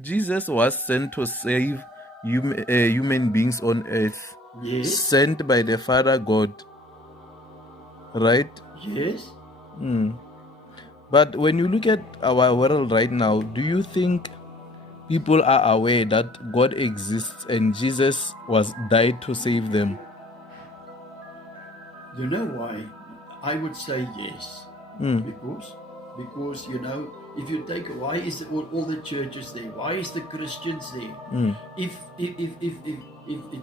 Jesus was sent to save human beings on earth, Yes. sent by the Father God, right? Yes. But when you look at our world right now, do you think people are aware that God exists and Jesus was died to save them? You know why? I would say yes. Because if you take why is all the churches there? Why is the Christians there? If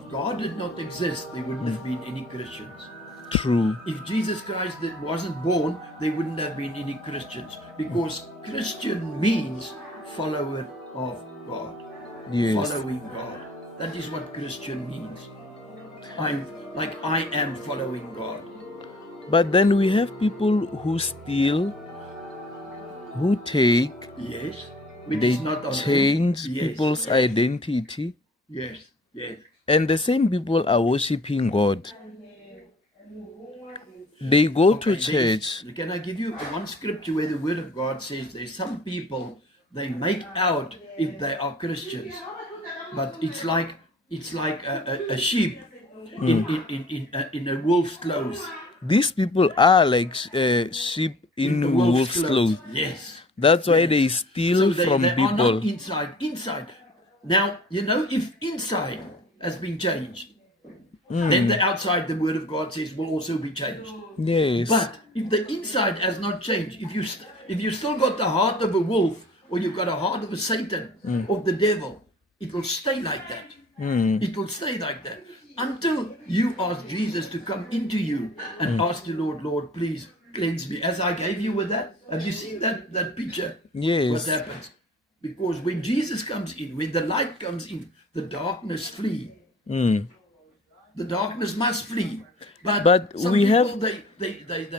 God did not exist, there wouldn't have been any Christians. True. If Jesus Christ wasn't born, there wouldn't have been any Christians. Because Christian means follower of God. Yes. Following God. That is what Christian means. I am following God. But then we have people who steal, who take, Yes. Which they is not on change earth. Yes, people's yes. identity, Yes, yes. and the same people are worshiping God. They go to church. Can I give you one scripture where the Word of God says there's some people they make out if they are Christians, but it's like a sheep in a wolf's clothes. These people are like sheep in wolf's clothes. Yes. That's why they steal So from they people. are not inside. Inside. Now, if inside has been changed, then the outside, the Word of God says, will also be changed. Yes. But if the inside has not changed, if you still got the heart of a wolf, or you've got a heart of a Satan, of the devil, it will stay like that. It will stay like that until you ask Jesus to come into you and ask the Lord, please cleanse me. As I gave you with that, have you seen that picture? Yes. What happens? Because when Jesus comes in, when the light comes in, the darkness flee. The darkness must flee. But some we people, have they